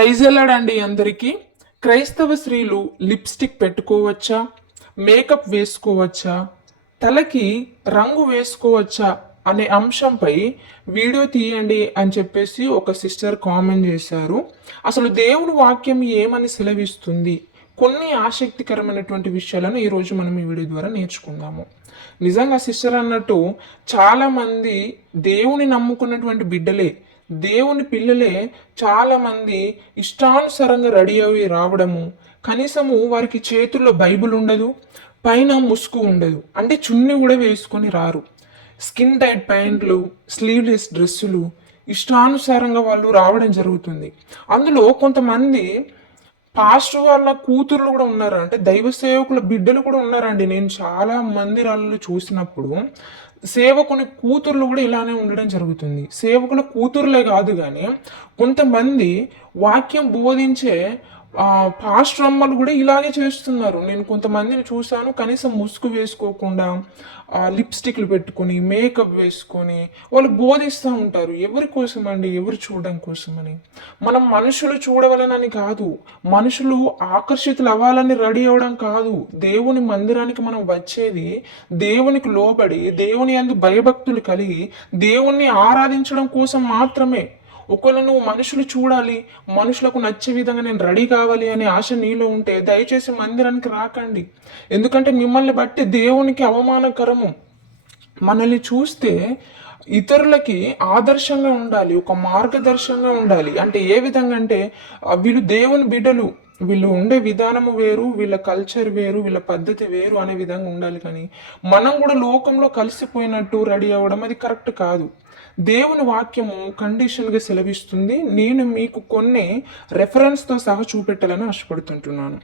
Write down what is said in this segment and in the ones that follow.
Praise అందరికీ. క్రైస్తవ స్త్రీలు లిప్స్టిక్ పెట్టుకోవచ్చా? మేకప్ వేసుకోవచ్చా? తలకి రంగు వేసుకోవచ్చా? అనే అంశంపై వీడియో తీయండి అని చెప్పేసి ఒక సిస్టర్ కామెంట్ చేశారు. అసలు దేవుని వాక్యం ఏమని సెలవిస్తుంది? కొన్ని ఆసక్తికరమైనటువంటి విషయాలను ఈరోజు మనం ఈ వీడియో ద్వారా నేర్చుకుందాము. నిజంగా సిస్టర్ అన్నట్టు చాలామంది దేవుని నమ్ముకున్నటువంటి బిడ్డలే దేవుని పిల్లలే చాలామంది ఇష్టానుసారంగా రెడీ అవి రావడము కనీసము వారికి చేతుల్లో బైబిల్ ఉండదు పైన ముసుగు ఉండదు అంటే చున్నీ కూడా వేసుకొని రారు. స్కిన్ టైట్ ప్యాంట్లు స్లీవ్లెస్ డ్రెస్సులు ఇష్టానుసారంగా వాళ్ళు రావడం జరుగుతుంది. అందులో కొంతమంది పాస్టర్ వాళ్ళ కూతుర్లు కూడా ఉన్నారు? అంటే దైవ సేవకుల బిడ్డలు కూడా ఉన్నారండి. నేను చాలా మందిరాలలో చూసినప్పుడు సేవకుని కూతుర్లు కూడా ఇలానే ఉండడం జరుగుతుంది. సేవకుల కూతుర్లే కాదు కానీ కొంతమంది వాక్యం బోధించే ఆ, పాస్టర్ అమ్మలు కూడా ఇలాగే చేస్తున్నారు. నేను కొంతమందిని చూశాను కనీసం ముసుగు వేసుకోకుండా లిప్స్టిక్లు పెట్టుకొని మేకప్ వేసుకొని వాళ్ళు బోధిస్తూ ఉంటారు ఎవరి కోసం అండి ఎవరు చూడడం కోసమని. మనం మనుషులు చూడవలనని కాదు మనుషులు ఆకర్షితులు అవ్వాలని రెడీ అవ్వడం కాదు. దేవుని మందిరానికి మనం వచ్చేది దేవునికి లోబడి దేవుని అందు భయభక్తులు కలిగి దేవుణ్ణి ఆరాధించడం కోసం మాత్రమే. ఒకవేళ నువ్వు మనుషులు చూడాలి మనుషులకు నచ్చే విధంగా నేను రెడీ కావాలి అనే ఆశ నీలో ఉంటే దయచేసి మందిరానికి రాకండి. ఎందుకంటే మిమ్మల్ని బట్టి దేవునికి అవమానకరము. మనల్ని చూస్తే ఇతరులకి ఆదర్శంగా ఉండాలి ఒక మార్గదర్శంగా ఉండాలి. అంటే ఏ విధంగా అంటే వీళ్ళు దేవుని బిడ్డలు. వీళ్ళు ఉండే విధానము వేరు వీళ్ళ కల్చర్ వేరు వీళ్ళ పద్ధతి వేరు అనే విధంగా ఉండాలి కానీ మనం కూడా లోకంలో కలిసిపోయినట్టు రెడీ అవ్వడం అది కరెక్ట్ కాదు. దేవుని వాక్యము కండిషన్గా సెలవిస్తుంది. నేను మీకు కొన్ని రెఫరెన్స్తో సహా చూపెట్టాలని ఆశపడుతుంటున్నాను.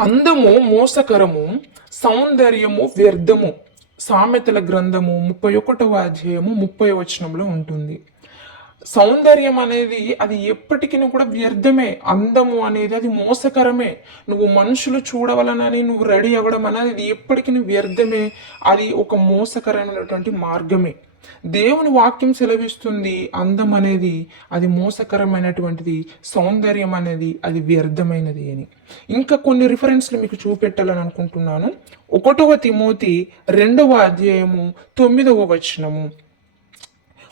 అందము మోసకరము సౌందర్యము వ్యర్థము. సామెతల గ్రంథము ముప్పై ఒకటవ అధ్యాయము ముప్పై వచనంలో ఉంటుంది. సౌందర్యం అనేది అది ఎప్పటికీ కూడా వ్యర్థమే. అందము అనేది అది మోసకరమే. నువ్వు మనుషులు చూడవలనని నువ్వు రెడీ అవ్వడం అనేది అది ఎప్పటికీ వ్యర్థమే. అది ఒక మోసకరమైనటువంటి మార్గమే. దేవుని వాక్యం సెలవిస్తుంది అందం అనేది అది మోసకరమైనటువంటిది సౌందర్యం అనేది అది వ్యర్థమైనది అని. ఇంకా కొన్ని రిఫరెన్స్లు మీకు చూపెట్టాలని అనుకుంటున్నాను. ఒకటవ తిమోతి రెండవ అధ్యాయము తొమ్మిదవ వచనము.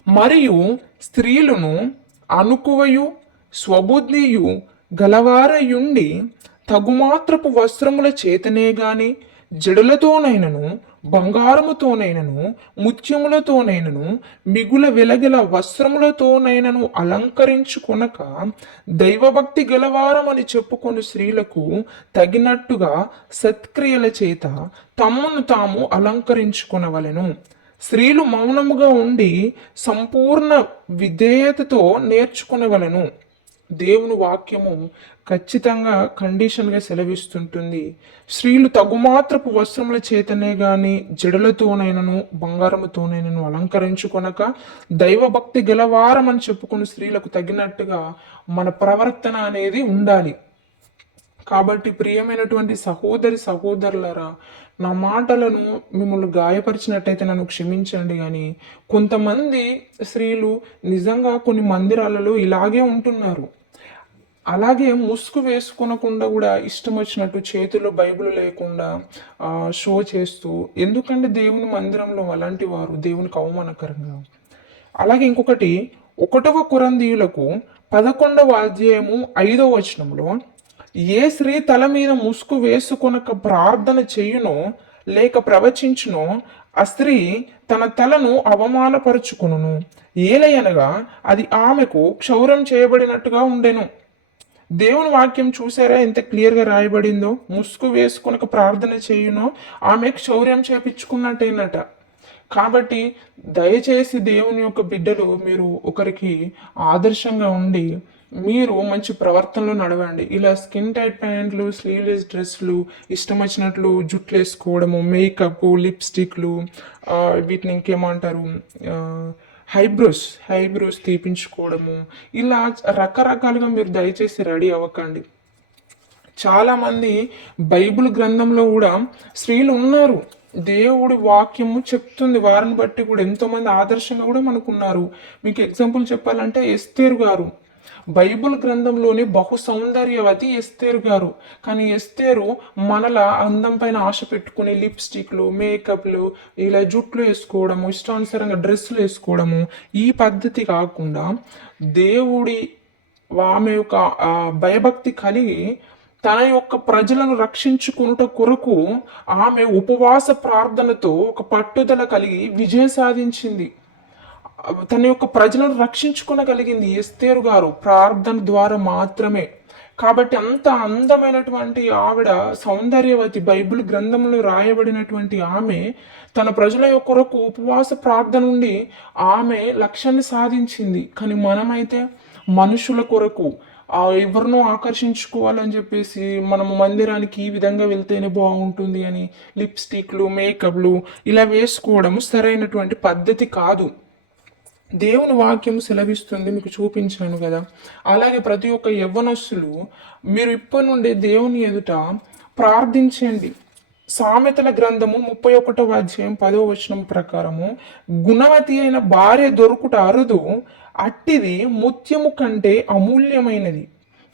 మరియు స్త్రీలను అనుకువయు స్వబుద్ధియు గలవారయుండి తగుమాత్రపు వస్త్రముల చేతనే గాని జడులతోనైనను బంగారముతోనైనను ముత్యములతోనైనను మిగుల వెలగల వస్త్రములతోనైనను అలంకరించుకొనక దైవభక్తి గలవారమని చెప్పుకొని స్త్రీలకు తగినట్టుగా సత్క్రియల చేత తమ్మును తాము అలంకరించుకొనవలెను. స్త్రీలు మౌనముగా ఉండి సంపూర్ణ విధేయతతో నేర్చుకునవలను. దేవుని వాక్యము ఖచ్చితంగా కండిషన్గా సెలవిస్తుంటుంది. స్త్రీలు తగుమాత్రపు వస్త్రముల చేతనే గాని జడలతోనైనను బంగారముతోనైనను అలంకరించుకొనక దైవభక్తి గెలవారమని చెప్పుకుని స్త్రీలకు తగినట్టుగా మన ప్రవర్తన అనేది ఉండాలి. కాబట్టి ప్రియమైనటువంటి సహోదరి సహోదరులరా నా మాటలను మిమ్మల్ని గాయపరిచినట్టయితే నన్ను క్షమించండి కానీ కొంతమంది స్త్రీలు నిజంగా కొన్ని మందిరాలలో ఇలాగే ఉంటున్నారు. అలాగే ముసుగు వేసుకొనకుండా కూడా ఇష్టం వచ్చినట్టు చేతిలో బైబిల్ లేకుండా షో చేస్తూ ఎందుకంటే దేవుని మందిరంలో అలాంటి వారు దేవునికి అవమానకరంగా. అలాగే ఇంకొకటి ఒకటవ కురందీయులకు పదకొండవ అధ్యాయము ఐదవ వచనంలో ఏ స్త్రీ తల మీద ముసుగు వేసుకొనక ప్రార్థన చేయునో లేక ప్రవచించునో ఆ స్త్రీ తన తలను అవమానపరుచుకును ఏలయనగా అది ఆమెకు క్షౌరం చేయబడినట్టుగా ఉండెను. దేవుని వాక్యం చూసారా? ఎంత క్లియర్గా రాయబడిందో? ముసుగు వేసుకొని ప్రార్థన చేయునో ఆమె క్షౌర్యం చేపించుకున్నట్టేనట. కాబట్టి దయచేసి దేవుని యొక్క బిడ్డలు మీరు ఒకరికి ఆదర్శంగా ఉండి మీరు మంచి ప్రవర్తనలో నడవండి. ఇలా స్కిన్ టైట్ ప్యాంట్లు స్లీవ్లెస్ డ్రెస్లు ఇష్టం వచ్చినట్లు జుట్లు వేసుకోవడము మేకప్ లిప్స్టిక్లు వీటిని ఇంకేమంటారు? హైబ్రోస్ హైబ్రోస్ తీపించుకోవడము. ఇలా రకరకాలుగా మీరు దయచేసి రెడీ అవ్వకండి. చాలామంది బైబిల్ గ్రంథంలో కూడా స్త్రీలు ఉన్నారు. దేవుడి వాక్యము చెప్తుంది. వారిని బట్టి కూడా ఎంతోమంది ఆదర్శంగా కూడా మనకున్నారు. మీకు ఎగ్జాంపుల్ చెప్పాలంటే ఎస్తేరు గారు. బైబిల్ గ్రంథంలోని బహు సౌందర్యవతి ఎస్తేరు గారు. కానీ ఎస్తేరు మనల అందం పైన ఆశ పెట్టుకుని లిప్స్టిక్లు మేకప్లు ఇలా జుట్లు వేసుకోవడము ఇష్టానుసారంగా డ్రెస్సులు వేసుకోవడము ఈ పద్ధతి కాకుండా దేవుడి ఆమె యొక్క భయభక్తి కలిగి తన యొక్క ప్రజలను రక్షించుకునుట కొరకు ఆమె ఉపవాస ప్రార్థనతో ఒక పట్టుదల కలిగి విజయం సాధించింది. తన యొక్క ప్రజలను రక్షించుకునగలిగింది ఎస్తేరు గారు ప్రార్థన ద్వారా మాత్రమే. కాబట్టి అంత అందమైనటువంటి ఆవిడ సౌందర్యవతి బైబిల్ గ్రంథంలో రాయబడినటువంటి ఆమె తన ప్రజల యొక్క కొరకు ఉపవాస ప్రార్థన నుండి ఆమె లక్ష్యాన్ని సాధించింది. కానీ మనమైతే మనుషుల కొరకు ఎవరినో ఆకర్షించుకోవాలని చెప్పేసి మనము మందిరానికి ఈ విధంగా వెళ్తేనే బాగుంటుంది అని లిప్స్టిక్లు మేకప్లు ఇలా వేసుకోవడం సరైనటువంటి పద్ధతి కాదు. దేవుని వాక్యం సెలవిస్తుంది మీకు చూపించాను కదా. అలాగే ప్రతి ఒక్క యవ్వనస్సులు మీరు ఇప్పటి నుండి దేవుని ఎదుట ప్రార్థించండి. సామెతల గ్రంథము ముప్పై ఒకటవ అధ్యాయం పదవ వచనం ప్రకారము గుణవతి అయిన భార్య దొరుకుట అరుదు అట్టిది ముత్యము కంటే అమూల్యమైనది.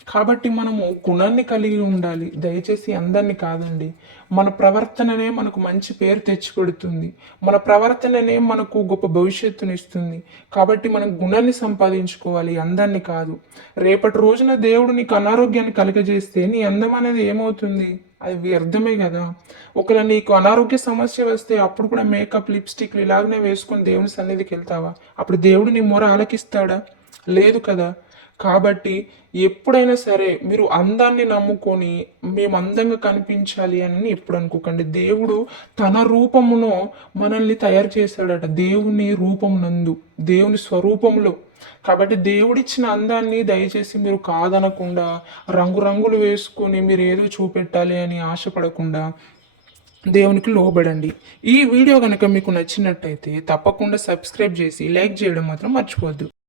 కాబట్టి మనము గుణాన్ని కలిగి ఉండాలి. దయచేసి అందరినీ కాదండి. మన ప్రవర్తననే మనకు మంచి పేరు తెచ్చిపెడుతుంది. మన ప్రవర్తననే మనకు గొప్ప భవిష్యత్తుని ఇస్తుంది కాబట్టి మనం గుణాన్ని సంపాదించుకోవాలి. అందరినీ కాదు. రేపటి రోజున దేవుడు నీకు అనారోగ్యాన్ని కలుగజేస్తే నీ అందం అనేది ఏమవుతుంది? అది వ్యర్థమే కదా. ఒకవేళ నీకు అనారోగ్య సమస్య వస్తే అప్పుడు కూడా మేకప్ లిప్స్టిక్లు ఇలాగనే వేసుకొని దేవుని సన్నిధికి వెళ్తావా? అప్పుడు దేవుడు నీ మొర ఆలకిస్తాడా? లేదు కదా. కాబట్టి ఎప్పుడైనా సరే మీరు అందాన్ని నమ్ముకొని మేము అందంగా కనిపించాలి అని ఎప్పుడు అనుకోకండి. దేవుడు తన రూపమును మనల్ని తయారు చేశాడట దేవుని రూపం నందు దేవుని స్వరూపంలో కాబట్టి దేవుడిచ్చిన అందాన్ని దయచేసి మీరు కాదనకుండా రంగురంగులు వేసుకొని మీరు ఏదో చూపెట్టాలి అని ఆశపడకుండా దేవునికి లోబడండి. ఈ వీడియో కనుక మీకు నచ్చినట్టయితే తప్పకుండా సబ్స్క్రైబ్ చేసి లైక్ చేయడం మాత్రం మర్చిపోవద్దు.